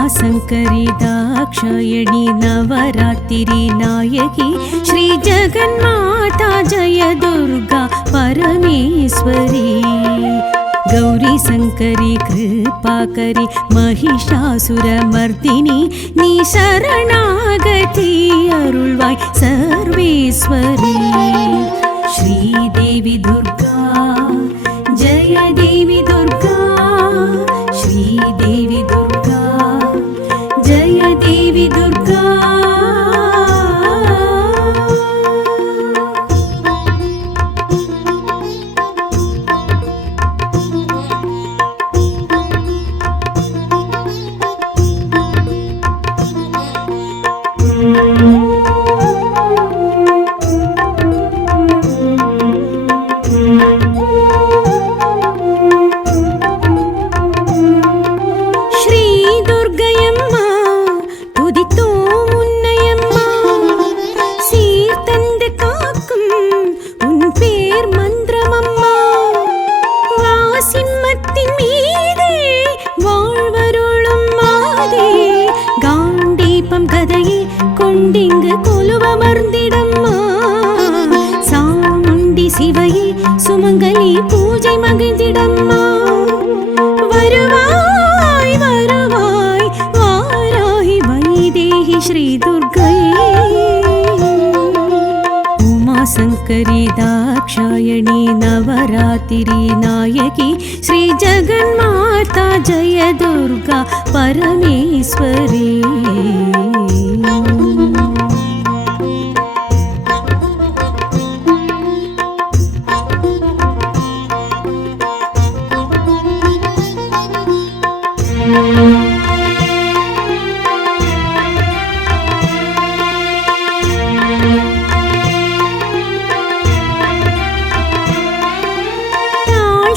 उमाशङ्करी Dakshayani Navratri Nike Shri जगन्माता जय दुर्गा परमेश्वरी गौरी शंकरी कृपाकरी महिषासुरमर्दिनी नी शरणागति अरुळ्वाय सर्वेश्वरी श्रीदेवी दुर्गा जय देवी दुर्गा श्रीदेवी दुर्गा जय देवी दुर्गा சுமங்கலி பூஜை மகிழ்ந்திடம்மா வருவாய் வருவாய் வாராய் வைதேகி ஸ்ரீ துர்க்கையே உமாசங்கரி दाक्षायणी नवरात्रि नायकी श्री जगन्माता जय दुर्गा परमेश्वरी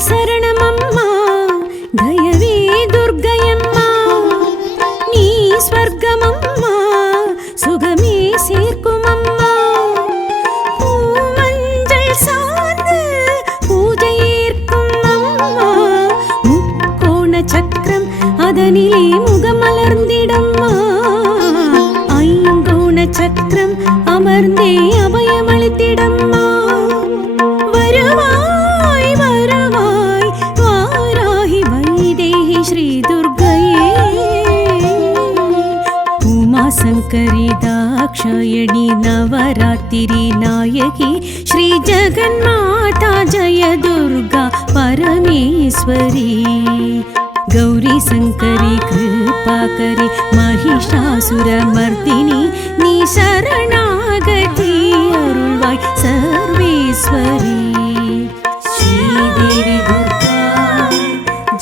சரணமம்மா தயவே துர்க்கையம்மா நீ ஸ்வர்க்கமம்மா சுகமே சேர்க்குமம்மா பூமஞ்சள் சார்ந்து பூஜை ஏற்கும் அம்மா முக்கோண சக்கரம் அதனிலே முகமலர்ந்திடம்மா ஐங்கோண சக்கரம் அமர்ந்தே அபயமளித்திடம்மா வருவாய் வருவாய் வாராய் வைதேகி ஸ்ரீ துர்க்கையே उमाशङ्करी दाक्षायणी नवरात्रि नायकी श्री जगन्माता जय दुर्गा परमेश्वरी गौरी शंकरी कृपाकरी महिषासुरमर्दिनी नी शरणागति अरुळ्वाय सर्वेश्वरी श्रीदेवी दुर्गा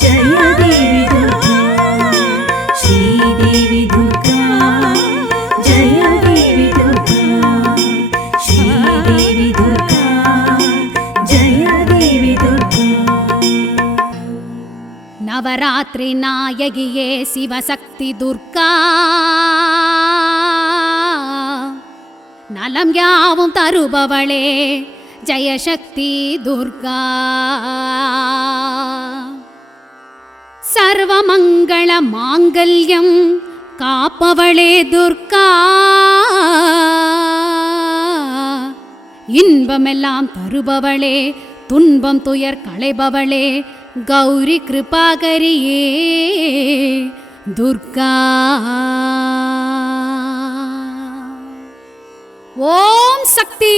जय देवी दुर्गा श्रीदेवी दुर्गा जय देवी दुर्गा श्रीदेवी दुर्गा जय देवी दुर्गा नवरात्रि नायकिये शिवशक्ति दुर्गा நலம் யாவும் தருபவளே ஜெயசக்தி துர்கா சர்வமங்கள மாங்கல்யம் காப்பவளே துர்கா இன்பமெல்லாம் தருபவளே துன்பம் துயர் களைபவளே கௌரி கிருபாகரியே துர்கா ஓம் சக்தி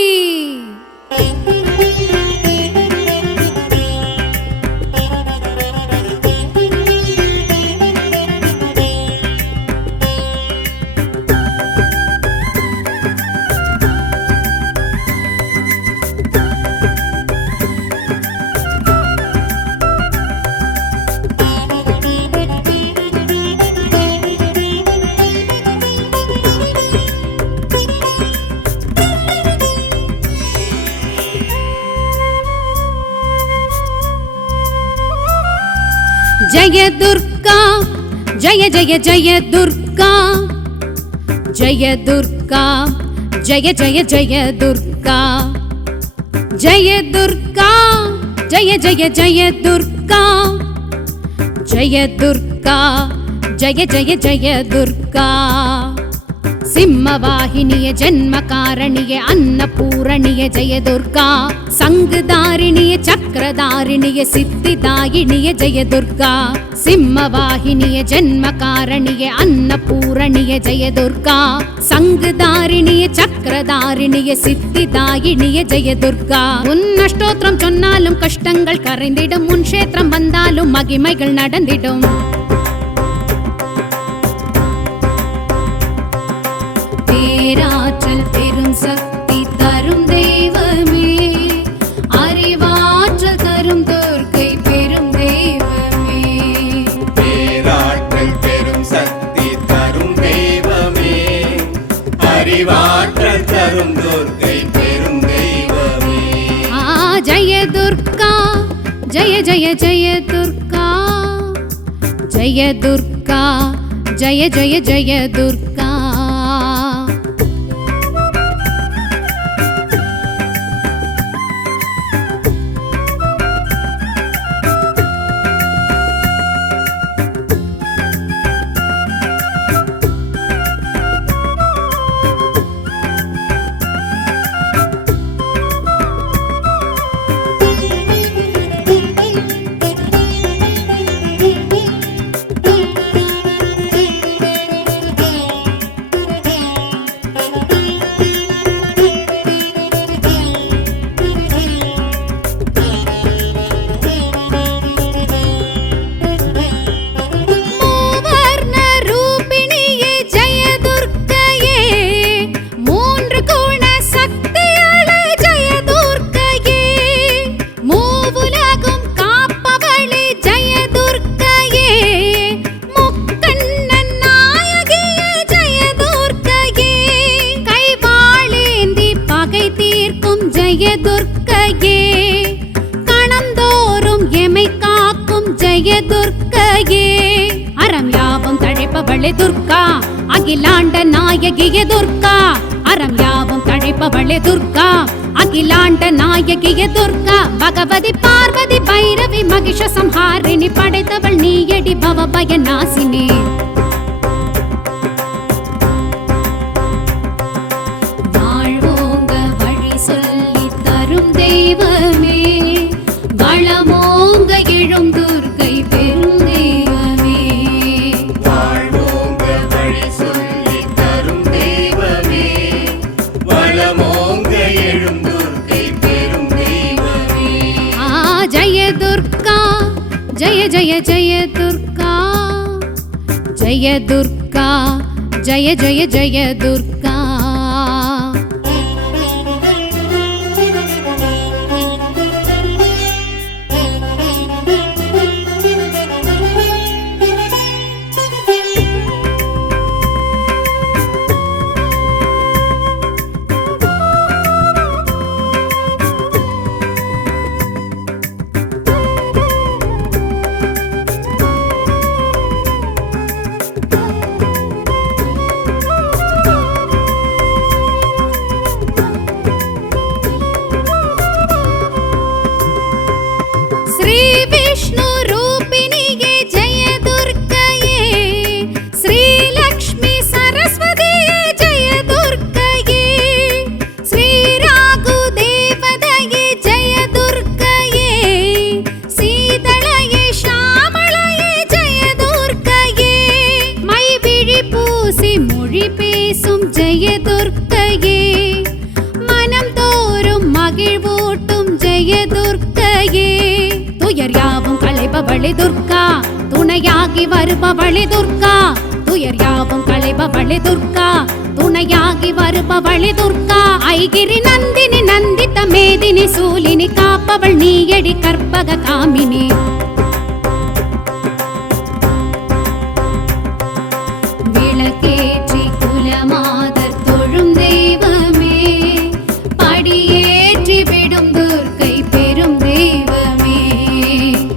जय दुर्गा जय जय जय दुर्गा जय दुर्गा जय जय जय दुर्गा जय दुर्गा जय जय जय दुर्गा जय दुर्गा ಜಯ ಜಯ ಜಯ ದುರ್ಗಾ ಸಿಂಹವಾಹಿನಿಯ ಜನ್ಮಕಾರಣಿಯೇ ಅನ್ನಪೂರಣಿಯೇ ಜಯ ದುರ್ಗಾ ಸಂಗಧಾರಿಣಿಯೇ ಚಕ್ರಧಾರಿಣಿಯೇ ಸಿದ್ಧಿದಾಯಿಣಿಯೇ ಜಯ ದುರ್ಗಾ ಸಿಂಹವಾಹಿನಿಯ ಜನ್ಮಕಾರಣಿಯೇ ಅನ್ನಪೂರಣಿಯೇ ಜಯ ದುರ್ಗಾ സംഗധാരിണിയെ ചക്രധാരിണിയെ സിദ്ധിദായിണിയെ ജയ ദുർഗ ഉന്നഷ്ടോത്രം ചൊന്നാലും കഷ്ടങ്ങൾ കറந்திடும் മുൻ ക്ഷേത്രം വന്നാലും മഹിമകൾ നടന്നിടും பேராற்றல் பெரும் சக்தி தரும் தெய்வமே அறிவாற்றல் தரும் துர்க்கை பெரும் தெய்வமே பேராற்றல் பெரும் சக்தி தரும் தெய்வமே அறிவாற்றல் தரும் துர்க்கை பெரும் தெய்வமே ஜய துர்கா ஜய ஜய ஜய துர்கா ஜய துர்கா ஜய ஜய ஜய துர்கா அறம் யாவும் தழைப்பவளே துர்கா அகிலாண்ட நாயகியே துர்கா அறம் யாவும் தழைப்பவளே துர்கா அகிலாண்ட நாயகியே துர்கா பகவதி பார்வதி பைரவி மகிஷ சம்ஹாரிணி படைத்தவள் நீயடி பவ பய நாசினி வாழ்வோங்க வழி சொல்லி தரும் தெய்வமே வளமோங்க எழும் துர்க்கை பெரும் தெய்வமே வாழ்வோங்க வழி சொல்லி தரும் தெய்வமே வளமோங்க எழும் துர்க்கை பெரும் தெய்வமே ஜய துர்கா ஜய ஜய ஜய துர்கா ஜய துர்கா ஜய ஜய ஜய துர்கா களைபவளே துர்கா துணையாகி வருபவளே துர்கா துயர் யாவும் களைபவளே துர்கா துணையாகி வருபவளே துர்கா ஐகிரி நந்தினி நந்தித மேதினி சூலினி காப்பவள் நீயடி கற்பக காமினி விளக்கேற்றி குலமாதர் தொழும் தெய்வமே படியேற்றி விடும் துர்க்கை பெரும் தெய்வமே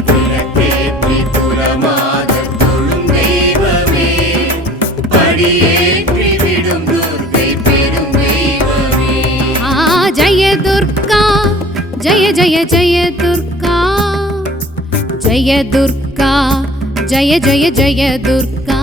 விளக்கேற்றி குலமாதர் தொழும் தெய்வமே படியேற்றி விடும் துர்க்கை பெரும் தெய்வமே ஜய துர்கா ஜய ஜய ஜய துர்கா ஜய துர்கா ஜய ஜய ஜய துர்கா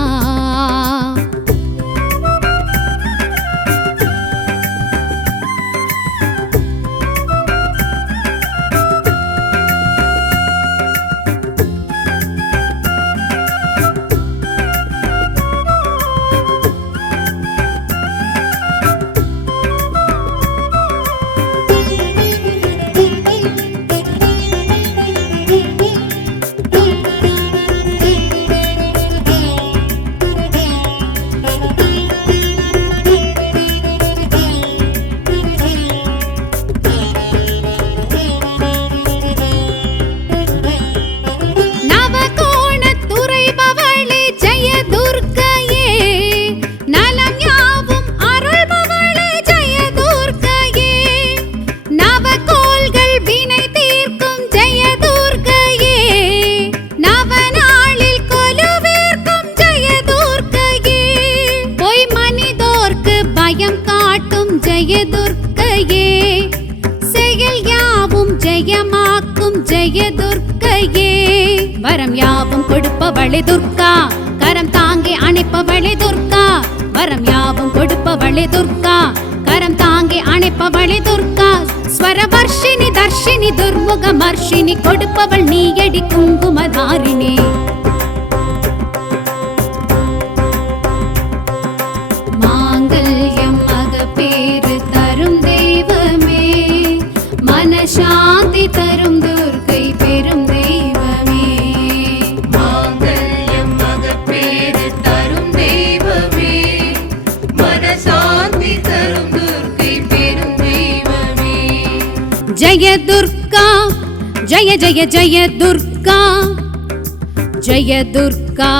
வரம் யாவும் கொடுப்பவளே துர்கா, கரம் தாங்கி அணைப்பவளே துர்கா. வரம் யாவும் கொடுப்பவளே துர்கா, கரம் தாங்கி அணைப்பவளே துர்கா. ஸ்வரவர்ஷினி தர்ஷினி துர்முக மர்ஷினி, கொடுப்பவள் நீயடி குங்குமதாரிணி. மாங்கல்யம் மகப்பேறு தரும் தெய்வமே, மனசாந்தி தரும் துர்க்கை பெரும் தெய்வமே. மாங்கல்யம் மகப்பேறு தரும் தெய்வமே, மனசாந்தி தரும் துர்க்கை பெரும் தெய்வமே. ஜெய துர்கா ஜெய ஜெய ஜெய துர்கா, ஜெய துர்கா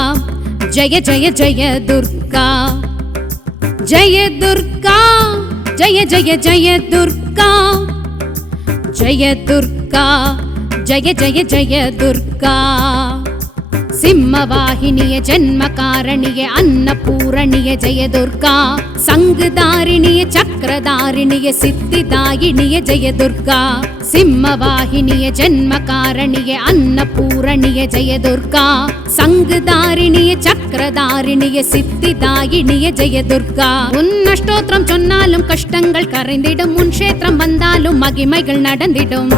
ஜெய ஜெய ஜெய துர்கா. ஜெய துர்கா ஜெய ஜெய ஜெய துர்கா, ஜெய துர்கா ஜெய ஜெய ஜெய துர்கா. சிம்மவாகினிய ஜன்மகாரணிய அன்னபூரணிய ஜெய துர்கா. சங்குதாரிணிய சக்கரதாரிணிய சித்திதாயினிய ஜெய துர்கா. சிம்மவாகினிய ஜன்மகாரணிய அன்னபூரணிய ஜெய துர்கா. சங்குதாரிணிய சக்கரதாரிணிய சித்திதாயினிய ஜெய துர்கா. உன் அஷ்டோத்திரம் சொன்னாலும் கஷ்டங்கள் கரைந்திடும், உன் க்ஷேத்திரம் வந்தாலும் மகிமைகள் நடந்திடும்.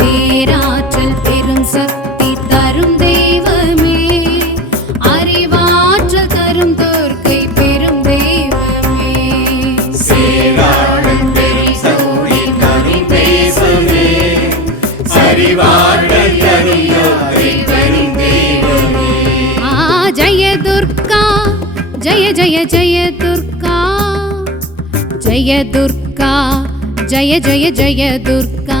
பேராற்றல் பெரும் சக்தி தரும் தெய்வமே, அறிவாற்றல் தரும் துர்க்கை பெரும் தெய்வமே. சேராளன் பெரும் சக்தி தரும் தெய்வமே, அறிவாற்றல் தரும் துர்க்கை பெரும் தெய்வமே. ஜெய துர்கா ஜெய ஜெய ஜெய துர்கா, ஜெய துர்கா ஜெய ஜெய ஜெய துர்கா.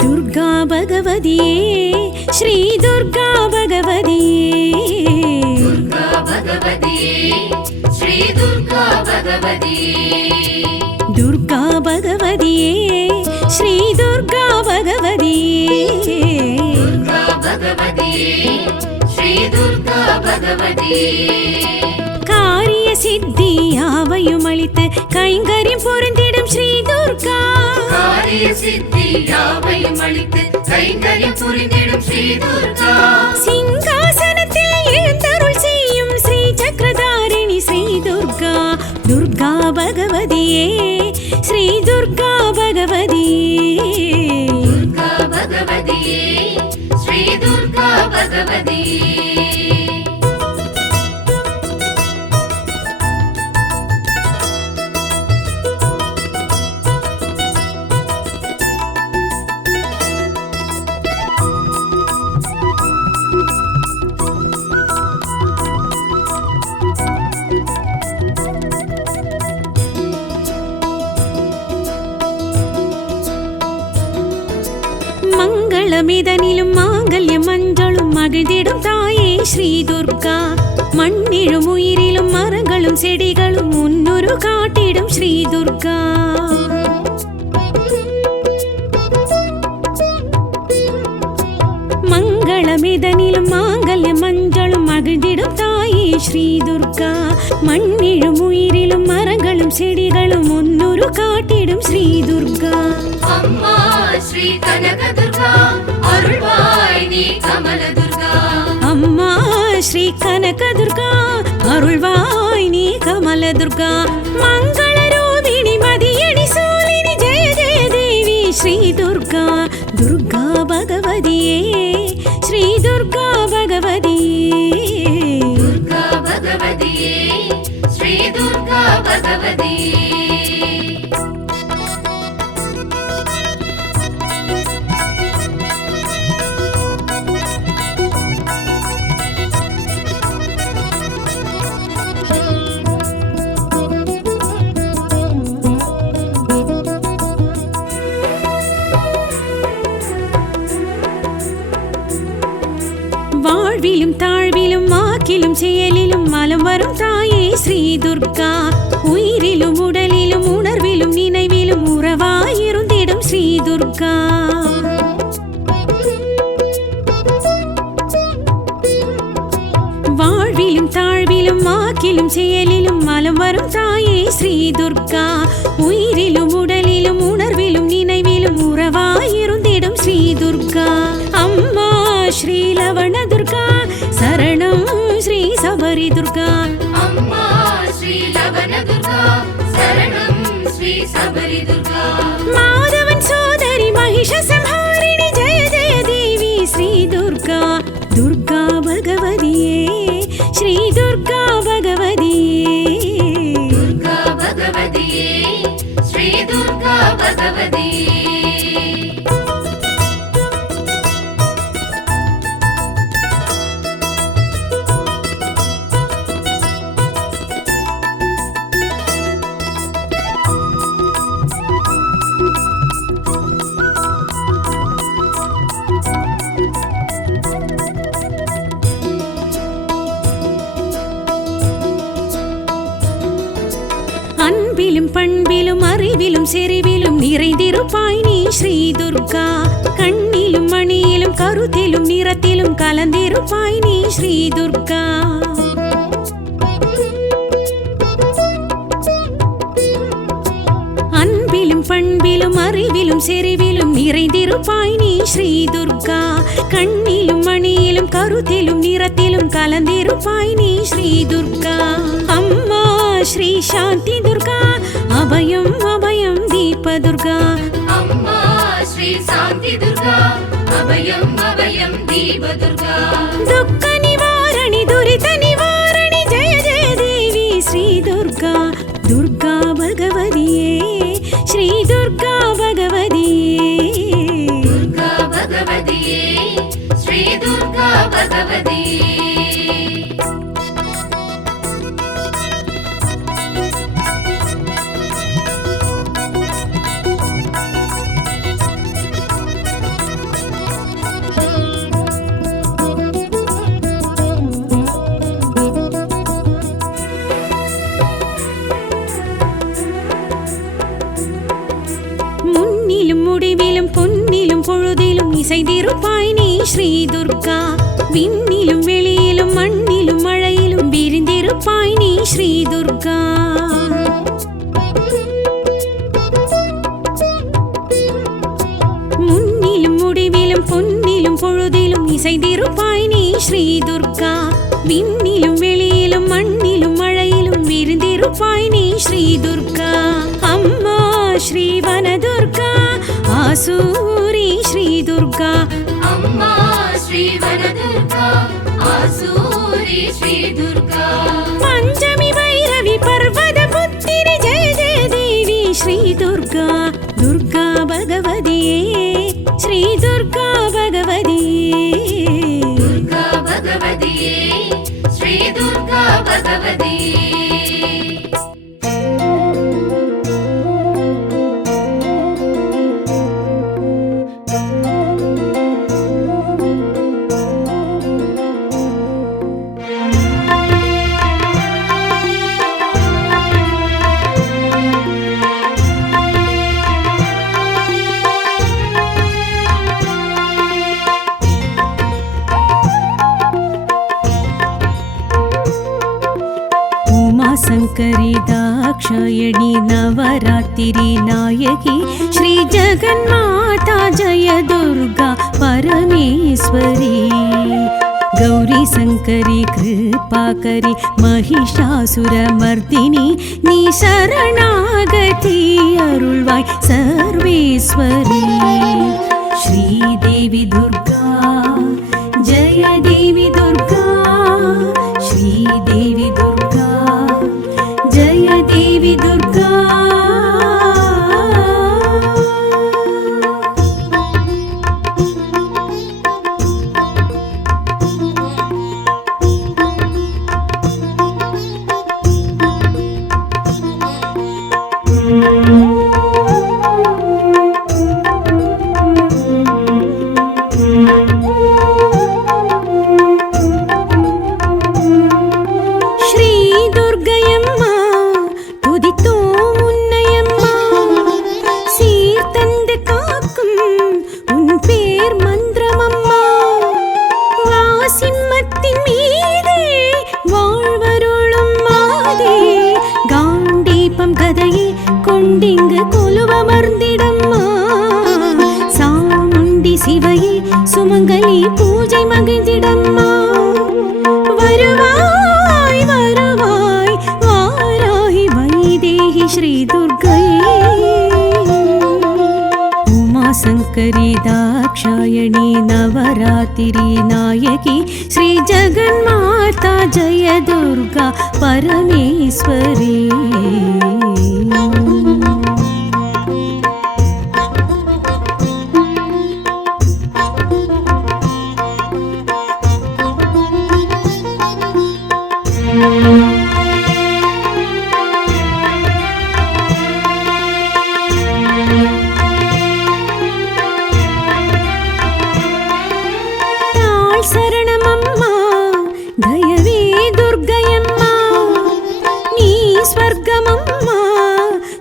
दुर्गा भगवतिये श्री दुर्गा भगवतिये, दुर्गा भगवतिये श्री दुर्गा भगवतिये. दुर्गा भगवतिये श्री दुर्गा भगवतिये. दुर्गा भगवतिये श्री दुर्गा भगवतिये. காரிய சித்தி யாவையும் அளித்து கைங்கரியம் பொருந்திடும் ஸ்ரீ துர்கா. காரிய சித்தி யாவையும் அளித்து கைங்கரியம் புரிந்திடும் ஸ்ரீ துர்கா. சிங்காசனத்தில் எழுந்தருள் செய்யும் ஸ்ரீ சக்கரதாரிணி ஸ்ரீ துர்கா. துர்கா பகவதியே ஸ்ரீ துர்கா பகவதியே. दुर्गा भगवतिये श्री दुर्गा भगवतिये. மங்களமிதனிலும் மாங்கல்யம் மஞ்சளும் மகிழ்ந்திடும் தாயே ஸ்ரீ துர்கா. மண்ணிலும் உயிரிலும் மரங்களும் செடிகளும் முன்னுரு காட்டிடும் ஸ்ரீ துர்கா. மங்களமிதனிலும் மாங்கல்யம் மஞ்சளும் மகிழ்ந்திடும் தாயே ஸ்ரீ துர்கா. மண்ணிலும் உயிரிலும் மரங்களும் செடிகளும் முன்னுரு காட்டிடும் ஸ்ரீ துர்கா. அம்மா ஸ்ரீ கனக துர்கா அருள்வாய் நீ கமல துர்கா. அம்மா ஸ்ரீ கனக துர்கா அருள்வாய் நீ கமல துர்கா. மங்கள ரூபிணி மதியடி சூலினி ஜெய ஜெய தேவி ஸ்ரீ துர்கா. துர்கா பகவதியே ஸ்ரீ துர்கா பகவதியே. दुर्गा भगवतिये श्री दुर्गा भगवतिये. வாழ்விலும் தாழ்விலும் வாக்கிலும் செயலிலும் மலம் வரும் தாயே ஸ்ரீ துர்கா உயிரிலும் உடலிலும் உணர்விலும் நினைவிலும் உறவாயிருந்திடும் ஸ்ரீ துர்கா வாழ்விலும் தாழ்விலும் வாக்கிலும் செயலிலும் மலம் வரும் தாயே ஸ்ரீ துர்கா உயிரிலும் உடலிலும் உணர்விலும் நினைவிலும் உறவாயிருந்திடும் ஸ்ரீ துர்கா அம்மா ஸ்ரீ லவண துர்கா சரணம் ஸ்ரீ சபரி துர்கா அம்மா ஸ்ரீ லவண துர்கா சரணம் ஸ்ரீ சபரி துர்கா மாதவன் சோதரி மகிஷ சம்ஹாரிணி ஜெய ஜெய தேவி ஸ்ரீ துர்கா துர்கா பகவதியே ஸ்ரீ துர்கா பகவதியே துர்கா பகவதியே ஸ்ரீ துர்கா பகவதியே அன்பிலும் பண்பிலும் அறிவிலும் செறிவிலும் நிறைந்திருப்பாய் நீ ஸ்ரீ துர்கா கண்ணிலும் மணியிலும் கருத்திலும் நிறத்திலும் கலந்திருப்பாய் நீ ஸ்ரீ துர்கா அன்பிலும் பண்பிலும் அறிவிலும் செறிவிலும் நிறைந்திருப்பாய் நீ ஸ்ரீ துர்கா கண்ணிலும் மணியிலும் கருத்திலும் நிறத்திலும் கலந்திருப்பாய் நீ ஸ்ரீ துர்கா அம்மா ஸ்ரீ சாந்தி துர்கா அபயம் அபயம் தீப துர்கா அம்மா ஸ்ரீ சாந்தி துர்கா அபயம் அபயம் தீப துர்கா துக்க நிவாரணி துரித நிவாரணி ஜெய ஜெய தேவி ஸ்ரீ துர்கா துர்கா பகவதியே ஸ்ரீ துர்கா பகவதியே துர்கா பகவதியே ஸ்ரீ துர்கா பகவதியே முன்னிலும் முடிவிலும் பொன்னிலும் பொழுதிலும் இசைந்திருப்பாய் நீ ஸ்ரீ துர்கா விண்ணிலும் வெளியிலும் மண்ணிலும் மழையிலும் விரிந்திருப்பாய் நீ ஸ்ரீ துர்கா முன்னிலும் முடிவிலும் பொன்னிலும் பொழுதிலும் இசைந்திருப்பாய் நீ ஸ்ரீ துர்கா விண்ணிலும் வெளியிலும் மண்ணிலும் மழையிலும் விரிந்திருப்பாய் நீ ஸ்ரீ துர்கா அம்மா ஸ்ரீ வன துர்கா ஆசூரி ஸ்ரீ துர்கா அம்மா ஸ்ரீ வன துர்கா ஆசூரி ஸ்ரீ துர்கா பஞ்சமி வைரவி பர்வத புத்திரி ஜெய ஜெய தேவி ஸ்ரீ துர்கா துர்கா பகவதியே ஸ்ரீ துர்கா பகவதியே துர்கா பகவதியே ஸ்ரீ துர்கா பகவதியே शङ्करी दाक्षायणी नवरात्रि नायकी श्री जगन्माता जय दुर्गा परमेश्वरी गौरी शङ्करी कृपाकरी महिषासुरमर्दिनी नी शरणागति अरुळ्वाय सर्वेश्वरी श्रीदेवी दुर्गा जय देवी दुर्गा श्रीदेवी दुर्गा जय देवी दुर्गा उमाशङ्करी दाक्षायणी नवरात्रि नायकी श्री जगन्माता जय दुर्गा परमेश्वरी। சரணமம்மா தயவே துர்க்கையம்மா, நீ ஸ்வர்க்கமம்மா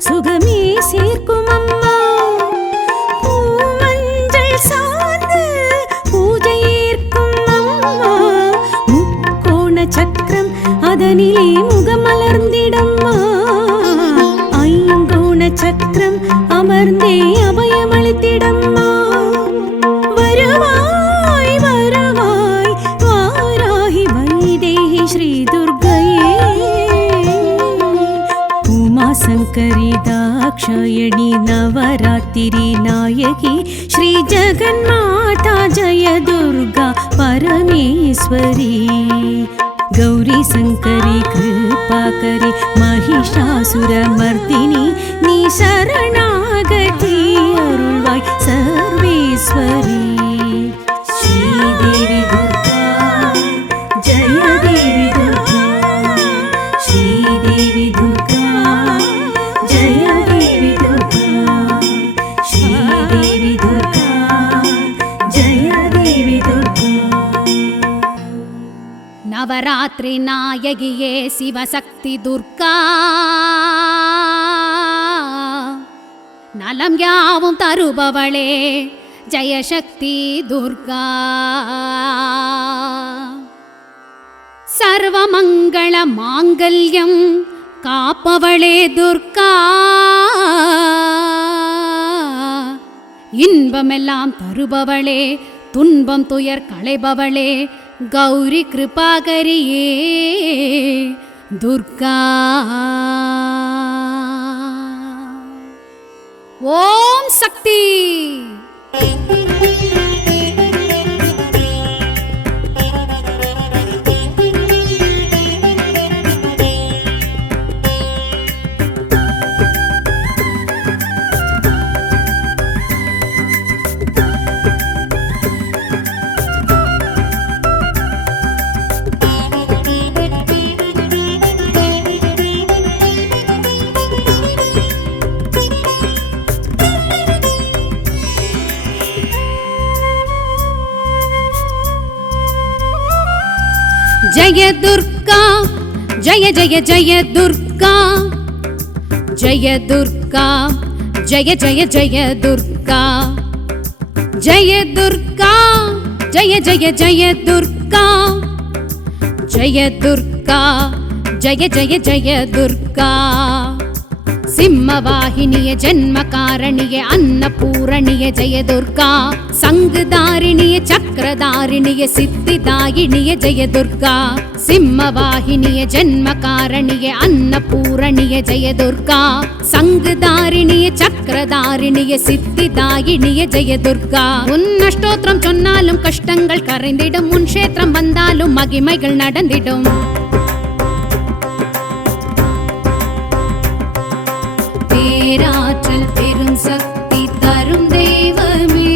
சுகமே சேர்க்குமம்மா. பூமஞ்சள் சார்ந்து பூஜை ஏற்கும் அம்மா, முக்கோண சக்கரம் அதனிலே முகமலர்ந்திடம்மா. ஐங்கோண சக்கரம் அமர்ந்தே அபயமளித்திடம்மா. வருவாய் வருவாய் வாராகி வைதேகி ஸ்ரீ துர்க்கையே. உமாசங்கரி दाक्षायणी नवरात्रि नायकी श्री जगन्माता जय दुर्गा परमेश्वरी। गौरी शंकरी कृपाकरी महिषासुरमर्दिनी नी शरणागति अरुள்வாய் सर्वेश्वरी। श्रीदेवी दुर्गा जय देवी दुर्गा, श्रीदेवी दुर्गा जय देवी दुर्गा, श्रीदेवी दुर्गा जय देवी दुर्गा। நவராத்திரி நாயகியே சிவசக்தி துர்கா, நலம் யாவும் தருபவளே ஜெயசக்தி துர்கா. சர்வமங்கள மாங்கல்யம் காப்பவளே துர்கா, இன்பமெல்லாம் தருபவளே துன்பம் துயர் களைபவளே கௌரி கிருபாகரியே துர்கா. ஓம் சக்தி. जय दुर्गा जय जय जय दुर्गा, जय दुर्गा जय जय जय दुर्गा, जय दुर्गा जय जय जय दुर्गा, जय दुर्गा जय जय जय दुर्गा. सिंहवाहिनिये जन्मकारणिये अन्नपूरणिये जय दुर्गा, संगधारिणिये चक्रधारिणिये सिद्धिदायिनिये जय दुर्गा. सिंहवाहिनिये जन्मकारणिये अन्नपूरणिये जय दुर्गा, संगधारिणिये चक्रधारिणिये सिद्धिदायिनिये जय दुर्गा. உன்ன ஸ்தோத்திரம் சொன்னாலும் கஷ்டங்கள் கரைந்திடும், உன் க்ஷேத்திரம் வந்தாலும் மகிமைகள் நடந்திடும். பேராற்றல் பெரும் சக்தி தரும் தெய்வமே,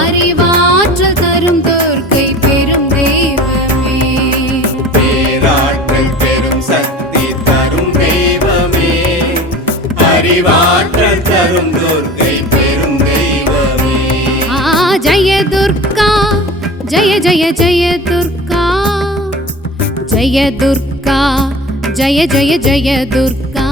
அறிவாற்றல் தரும் துர்க்கை பெரும் தெய்வமே. பேராற்றல் பெரும் சக்தி தரும் தெய்வமே, அறிவாற்றல் தரும் துர்க்கை பெரும் தெய்வமே. ஜய துர்கா ஜய ஜய ஜய துர்கா, ஜய துர்கா ஜய ஜய ஜய துர்கா.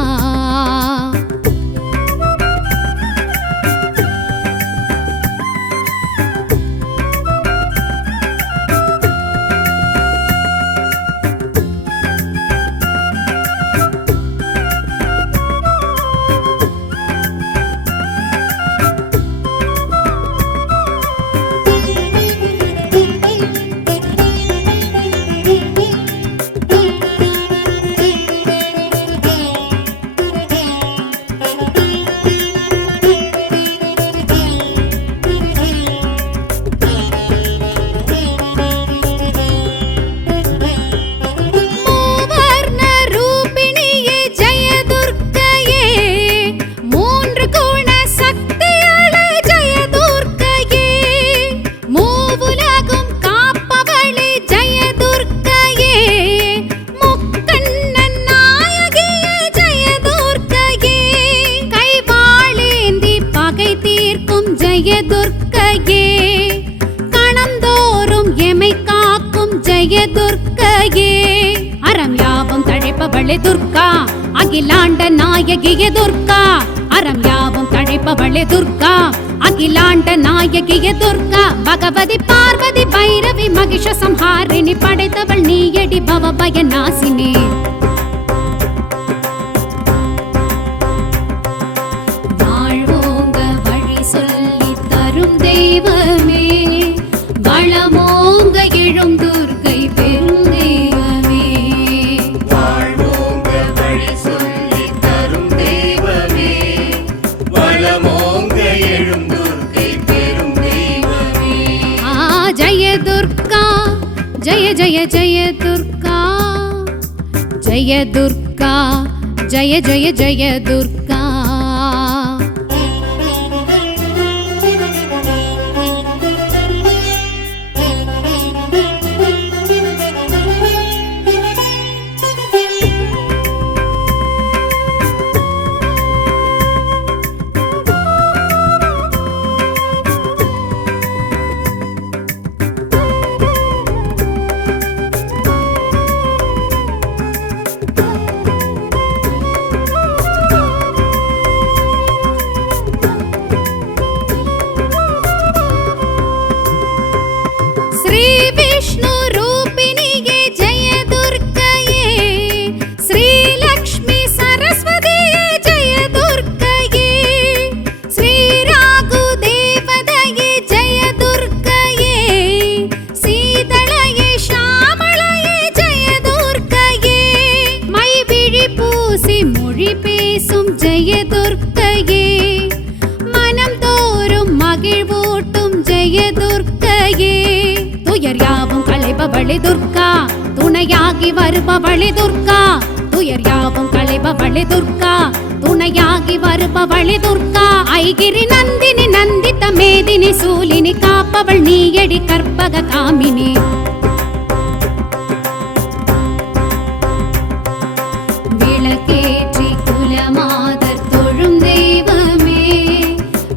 ஜெய துர்க்கையே கணந்தோறும் எமை காக்கும் ஜெய துர்க்கையே அறம் யாவும் தழைப்பவளே துர்கா அகிலாண்ட நாயகியே துர்கா அறம் யாவும் தழைப்பவளே துர்கா அகிலாண்ட நாயகியே துர்கா பகவதி பார்வதி பைரவி மகிஷ சம்ஹாரிணி படைத்தவள் நீயடி பவ பய நாசினி வாழ்வோங்க வழி சொல்லி தரும் தெய்வமே வளமோங்க எழும் துர்க்கை பெரும் தெய்வமே வாழ்வோங்க வழி சொல்லி தரும் தெய்வமே வளமோங்க எழும் துர்க்கை பெரும் தெய்வமே ஜய துர்கா ஜய ஜய ஜய துர்கா ஜய துர்கா ஜய ஜய ஜய துர்கா களைபவளே துர்கா துணையாகி வருபவளே துர்கா துயர் யாவும் களைபவளே துர்கா துணையாகி வருபவளே துர்கா ஐகிரி நந்தினி நந்தித மேதினி சூலினி காப்பவள் நீயடி கற்பக காமினி விளக்கேற்றி குலமாதர் தொழும் தெய்வமே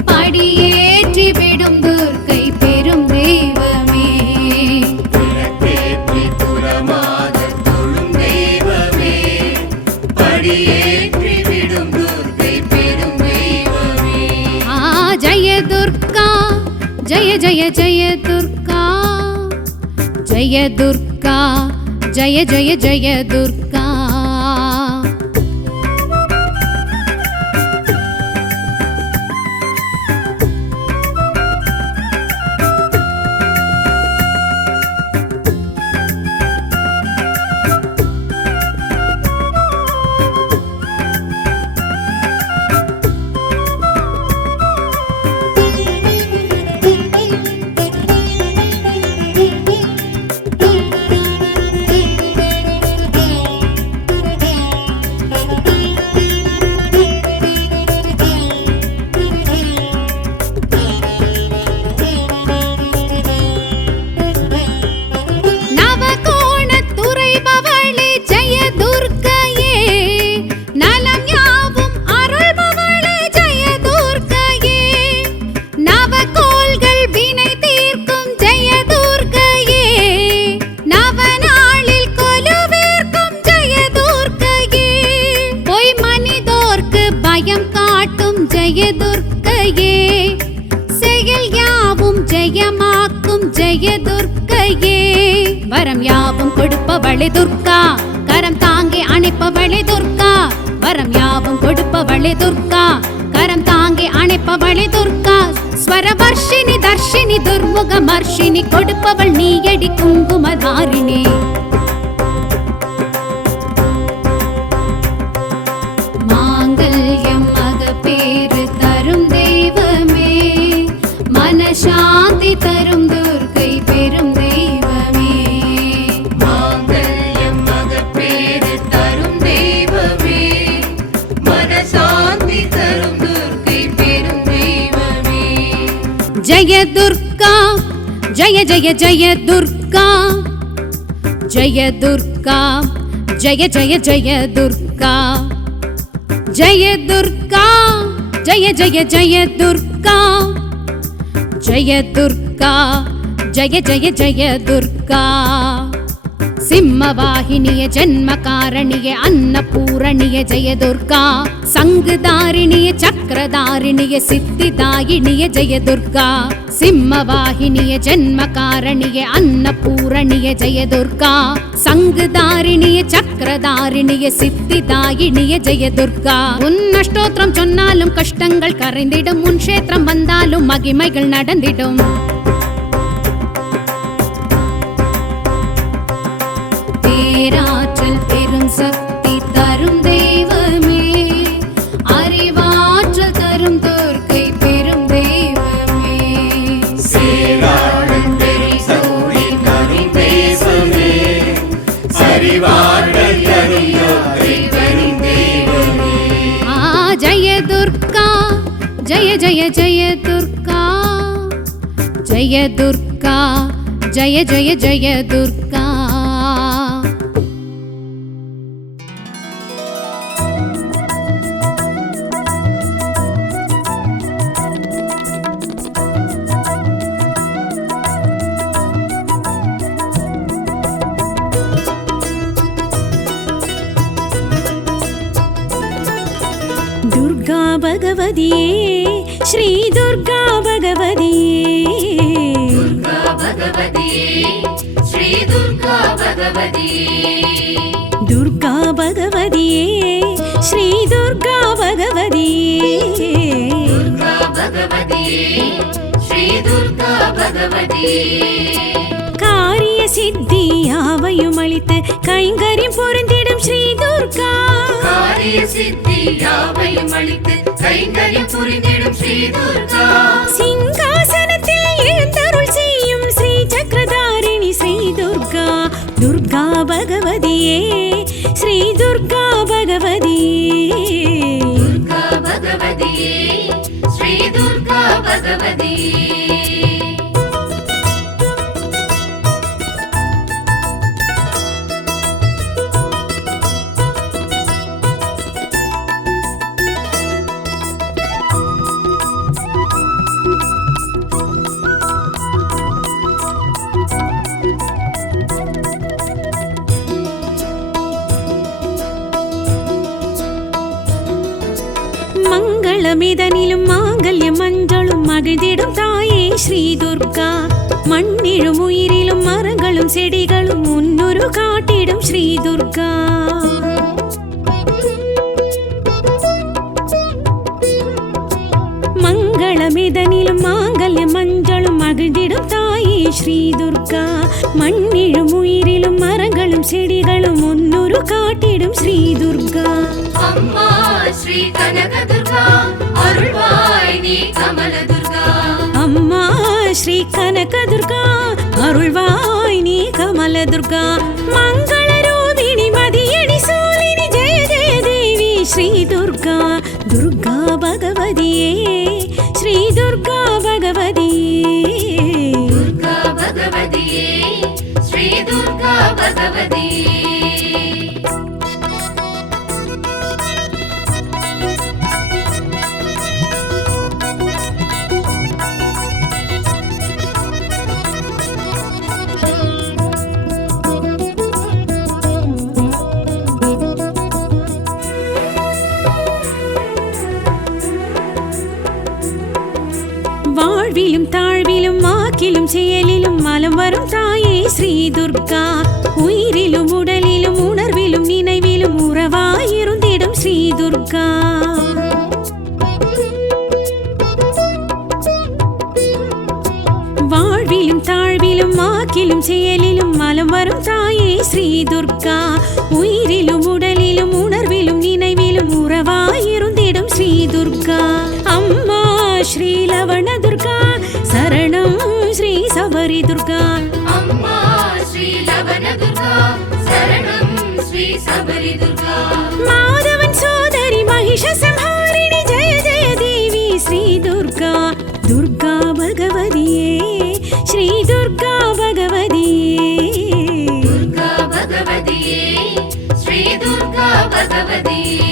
படியேற்றி விடும் துர்க்கை பெரும் தெய்வமே விளக்கேற்றி குலமாதர் தொழும் தெய்வமே படியேற்றி விடும் துர்க்கை பெரும் தெய்வமே ஜய துர்கா ஜய ஜய ஜய துர்கா ஜய துர்கா ஜய ஜய ஜய துர்கா ஜய துர்க்கையே செயல் யாவும் ஜெயமாக்கும் ஜெய துர்க்கையே வரம் யாவும் கொடுப்பவளே துர்கா கரம் தாங்கி அணைப்பவளே துர்கா வரம் யாவும் கொடுப்பவளே துர்கா கரம் தாங்கி அணைப்பவளே துர்கா ஸ்வரவர்ஷினி தர்ஷினி துர்முக மர்ஷினி கொடுப்பவள் நீயடி குங்குமதாரிணி சாந்தி தரும் துர்க்கை பெரும் தெய்வமே மாங்கல்யம் மகப்பேறு தரும் தெய்வமே மனசாந்தி தரும் துர்க்கை பெரும் தெய்வமே ஜய துர்கா ஜய ஜய ஜய துர்கா ஜய துர்கா ஜய ஜய ஜய துர்கா ஜய துர்கா ஜய ஜய ஜய துர்கா ஜய துர்கா ஜய ஜய ஜய துர்கா சிம்மவாகினிய ஜன்மகாரணிய அன்னபூரணிய ஜய துர்கா சங்குதாரிணிய சக்கரதாரிணிய சித்திதாயினிய ஜய துர்கா சிம்மவாகினிய ஜன்மகாரணிய அன்னபூரணிய ஜய துர்கா சங்குதாரிணிய சக்கரதாரிணிய சித்திதாயினிய ஜய துர்கா உன் அஷ்டோத்திரம் சொன்னாலும் கஷ்டங்கள் கரைந்திடும் உன் க்ஷேத்திரம் வந்தாலும் மகிமைகள் நடந்திடும் பேராற்றல் பெரும் சக்தி தரும் தெய்வமே அறிவாற்றல் தரும் துர்க்கை பெரும் தெய்வமே சேராளன் பெரும் சக்தி தரும் தேசமே சரிவாழல் தரும் யோகை பெரும் தெய்வமே ஜய துர்கா ஜய ஜய ஜய துர்கா ஜய துர்கா ஜய ஜய ஜய துர்கா துர்கா பகவதியே ஸ்ரீ துர்கா பகவதியே துர்கா பகவதியே ஸ்ரீ துர்கா பகவதியே துர்கா பகவதியே ஸ்ரீ துர்கா பகவதியே துர்கா பகவதியே ஸ்ரீ துர்கா பகவதியே காரிய சித்தி யாவையும் அளித்து கைங்கரியம் பொருந்திடும் ஸ்ரீ துர்கா காரிய சித்தி யாவையும் அளித்து கைங்கரியம் புரிந்திடும் ஸ்ரீ துர்கா சிங்காசனத்தில் எழுந்தருள் செய்யும் ஸ்ரீ சக்கரதாரிணி ஸ்ரீ துர்கா துர்கா பகவதியே ஸ்ரீ துர்கா பகவதியே துர்கா பகவதியே ஸ்ரீ துர்கா பகவதியே மங்களமிதனிலும் மாங்கல்யம் மஞ்சளும் மகிழ்ந்திடும் தாயே ஸ்ரீ துர்கா மண்ணிலும் உயிரிலும் மரங்களும் செடிகளும் முன்னொரு காட்டிடும் ஸ்ரீ துர்கா மங்களமிதனிலும் மாங்கல்யம் மஞ்சளும் மகிழ்ந்திடும் தாயே ஸ்ரீ துர்கா மண்ணிலும் உயிரிலும் மரங்களும் செடிகளும் முன்னொரு காட்டிடும் ஸ்ரீ துர்கா அம்மா ஸ்ரீ கனக துர்கா அருள்வாய் நீ கமல துர்கா அம்மா ஸ்ரீ கனக துர்கா அருள்வாய் நீ கமல துர்கா மங்கள ரூபிணி மதியடி சூலினி ஜெய ஜெய தேவி ஸ்ரீ துர்கா துர்கா பகவதியே ஸ்ரீ துர்கா பகவதியே துர்கா பகவதியே ஸ்ரீ துர்கா பகவதியே வாழ்விலும் தாழ்விலும் வாக்கிலும் செயலிலும் மலம் வரும் தாயே ஸ்ரீ துர்கா உயிரிலும் உடலிலும் உணர்விலும் நினைவிலும் உறவாயிருந்திடும் ஸ்ரீ துர்கா வாழ்விலும் தாழ்விலும் வாக்கிலும் செயலிலும் மலம் வரும் தாயே ஸ்ரீ துர்கா உயிரிலும் உடலிலும் உணர்விலும் நினைவிலும் உறவாயிருந்திடும் ஸ்ரீ துர்கா அம்மா ஸ்ரீ லவண துர்கா சரணம் ஸ்ரீ சபரி துர்கா அம்மா ஸ்ரீ லவண துர்கா சரணம் ஸ்ரீ சபரி துர்கா மாதவன் சோதரி மகிஷ சம்ஹாரிணி ஜெய ஜெய தேவி ஸ்ரீ துர்கா துர்கா பகவதியே ஸ்ரீ துர்கா பகவதியே துர்கா பகவதியே ஸ்ரீ துர்கா பகவதியே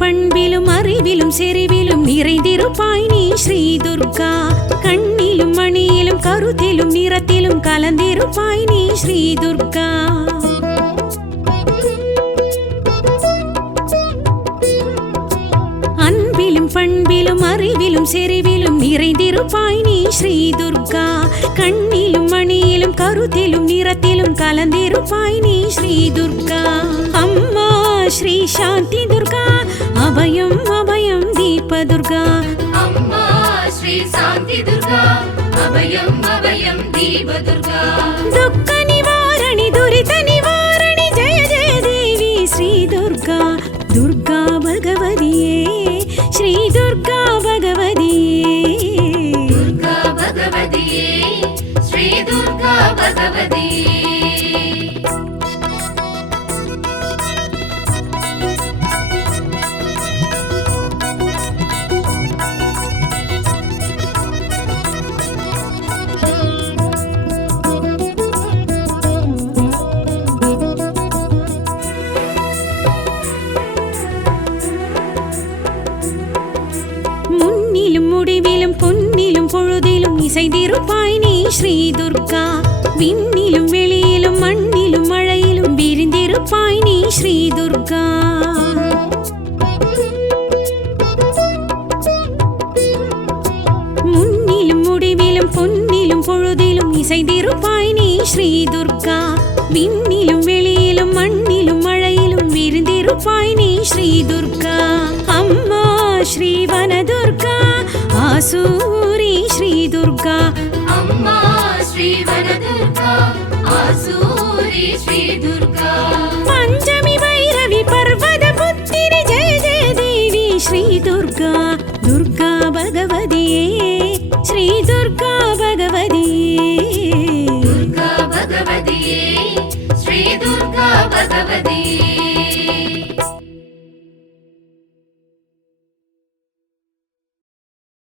பண்பிலும் அறிவிலும் செறிவிலும் நிறைந்திருப்பாய் நீ ஸ்ரீ துர்கா கண்ணிலும் மணியிலும் கருத்திலும் நிறத்திலும் கலந்திருப்பாய் நீ ஸ்ரீ துர்கா அன்பிலும் பண்பிலும் அறிவிலும் செறிவிலும் நிறைந்திருப்பாய் நீ ஸ்ரீ துர்கா கண்ணிலும் மணியிலும் கருத்திலும் நிறத்திலும் கலந்திருப்பாய் நீ ஸ்ரீ துர்கா அம்மா ஸ்ரீ சாந்தி துர்கா அபயம் அபயம் தீப துர்கா அம்மா ஸ்ரீ சாந்தி துர்கா அபயம் அபயம் தீப துர்கா துக்க நிவாரணி துரித நிவாரணி ஜெய ஜெய தேவி ஸ்ரீ துர்கா துர்கா பகவதியே ஸ்ரீ துர்கா பகவதியே துர்கா பகவதியே ஸ்ரீ துர்கா பகவதியே முன்னிலும் முடிவிலும் பொன்னிலும் பொழுதிலும் இசைந்திருப்பாய் நீ ஸ்ரீ துர்கா விண்ணிலும் வெளியிலும் மண்ணிலும் மழையிலும் விரிந்திருப்பாய் நீ ஸ்ரீ துர்கா முன்னிலும் முடிவிலும் பொன்னிலும் பொழுதிலும் இசைந்திருப்பாய் நீ ஸ்ரீ துர்கா விண்ணிலும் வெளியிலும் மண்ணிலும் மழையிலும் விரிந்திருப்பாய் நீ ஸ்ரீ துர்கா அம்மா ஸ்ரீ வனதுர்கா ஆசூரி ஸ்ரீ துர்கா அம்மா ஸ்ரீ வனதுர்கா ஆசூரி ஸ்ரீ துர்கா பஞ்சமி வைரவி பர்வத புத்திரி ஜெய ஜெய தேவி ஸ்ரீ துர்கா துர்கா பகவதியே ஸ்ரீ துர்கா பகவதியே துர்கா பகவதியே ஸ்ரீ துர்கா பகவதியே